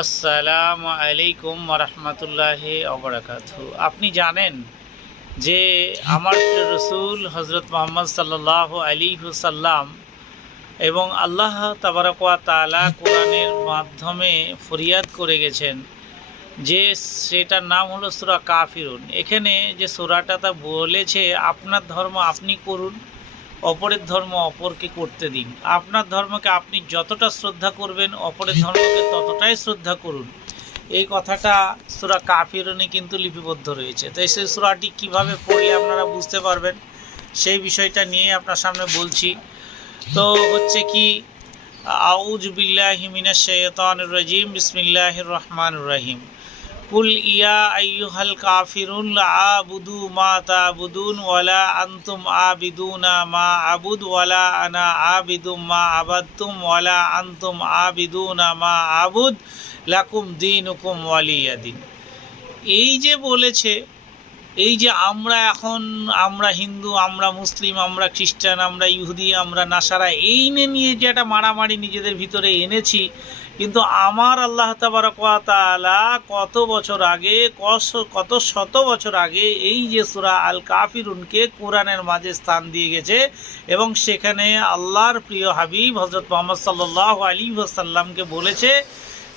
আসসালামু আলাইকুম ওরহমতুল্লাহি ওবরাকাতুহু। আপনি জানেন যে আমার প্রিয় রসুল হজরত মুহাম্মদ সাল্লাল্লাহু আলাইহি ওয়াসাল্লাম এবং আল্লাহ তাবারক ওয়া তাআলা কোরআনের মাধ্যমে ফরিয়াদ করে গেছেন যে সেটার নাম হলো সূরা কাফিরুন। এখানে যে সূরাটা তা বলেছে আপনার ধর্ম আপনি করুন, অপরের ধর্ম অপরকে করতে দিন। আপনার ধর্মকে আপনি যতটা শ্রদ্ধা করবেন অপরের ধর্মকে ততটাই শ্রদ্ধা করুন। এই কথাটা সূরা কাফিরুনে কিন্তু লিপিবদ্ধ রয়েছে। তো সেই সূরাটি কীভাবে পড়লে আপনারা বুঝতে পারবেন সেই বিষয়টা নিয়ে আপনার সামনে বলছি। তো হচ্ছে কি, আউযু বিল্লাহি মিনাশ শাইতানির রাজিম, বিসমিল্লাহির রহমানির রহিম। কুল ইয়া আইয়ুহাল কাফিরুন লা আবুদু মা তা'বুদুন ওয়ালা আনতুম আবিদুনা মা আবুদ ওয়ালা আনা আবিদুম মা আবাদতুম ওয়ালা আনতুম আবিদুনা মা আবুদ লাকুম দীনুকুম ওয়ালিয়া দিন। এই যে বলেছে, এই যে আমরা হিন্দু, আমরা মুসলিম, আমরা খ্রিস্টান, আমরা ইহুদি, আমরা নাসারা, এই নিয়ে যে একটা মারামারি নিজেদের ভিতরে এনেছি, কিন্তু আমার আল্লাহ তাবারক ওয়া তাআলা কত বছর আগে, কত শত বছর আগে এই যে সূরা আল কাফিরুনকে কোরআনের মাঝে স্থান দিয়ে গেছে এবং সেখানে আল্লাহর প্রিয় হাবিব হযরত মুহাম্মদ সাল্লাল্লাহু আলাইহি ওয়াসাল্লামকে বলেছে,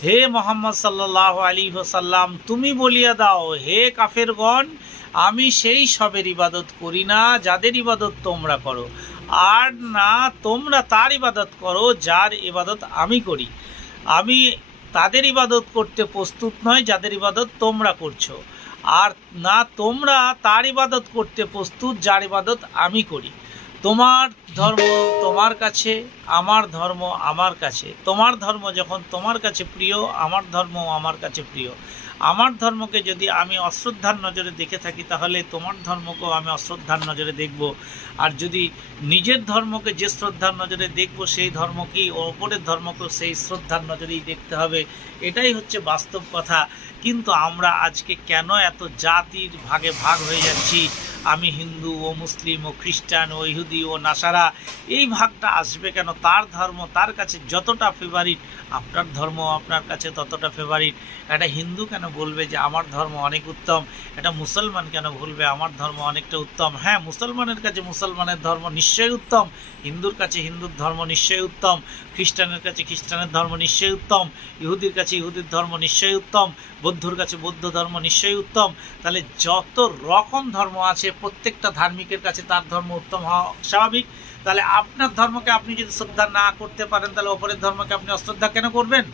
হে মুহাম্মদ সাল্লাল্লাহু আলাইহি ওয়াসাল্লাম, তুমি বলিয়া দাও, হে কাফেরগণ, আমি সেই সবের ইবাদত করি না যাদের ইবাদত তোমরা করো, আর না তোমরা তার ইবাদত করো যার ইবাদত আমি করি। আমি তাদের ইবাদত করতে প্রস্তুত নয় যাদের ইবাদত তোমরা করছো, আর না তোমরা তার ইবাদত করতে প্রস্তুত যার ইবাদত আমি করি। তোমার ধর্ম তোমার কাছে, আমার ধর্ম আমার কাছে। তোমার ধর্ম যখন তোমার কাছে প্রিয়, আমার ধর্ম আমার কাছে প্রিয়। আমার ধর্মকে যদি আমি অশ্রদ্ধার নজরে দেখে থাকি, তাহলে তোমার ধর্মকেও আমি অশ্রদ্ধার নজরে দেখব। আর যদি নিজের ধর্মকে যে শ্রদ্ধার নজরে দেখব, সেই ধর্মকেই, অপরের ধর্মকেও সেই শ্রদ্ধার নজরেই দেখতে হবে। এটাই হচ্ছে বাস্তব কথা। কিন্তু আমরা আজকে কেন এত জাতির ভাগে ভাগ হয়ে যাচ্ছি? আমি হিন্দু ও মুসলিম ও খ্রিস্টান ও ইহুদি ও নাসারা, এই ভাগটা আসবে কেন? তার ধর্ম তার কাছে যতটা ফেভারিট, আপনার ধর্ম আপনার কাছে ততটা ফেভারিট। একটা হিন্দু কেন বলবে যে আমার ধর্ম অনেক উত্তম? একটা মুসলমান কেন বলবে আমার ধর্ম অনেকটা উত্তম? হ্যাঁ, মুসলমানের কাছে মুসলমানের ধর্ম নিশ্চয়ই উত্তম, হিন্দুর কাছে হিন্দুর ধর্ম নিশ্চয়ই উত্তম, খ্রিস্টানের কাছে খ্রিস্টানের ধর্ম নিশ্চয়ই উত্তম, ইহুদির কাছে ইহুদির ধর্ম নিশ্চয়ই উত্তম, বৌদ্ধর কাছে বৌদ্ধ ধর্ম নিশ্চয়ই উত্তম। তাহলে যত রকম ধর্ম আছে, প্রত্যেকটা ধার্মিকের কাছে তার ধর্ম উত্তম হওয়া স্বাভাবিক। তাহলে আপনার ধর্মকে আপনি যদি শ্রদ্ধা না করতে পারেন, তাহলে অপরের ধর্মকে আপনি অশ্রদ্ধা কেন করবেন?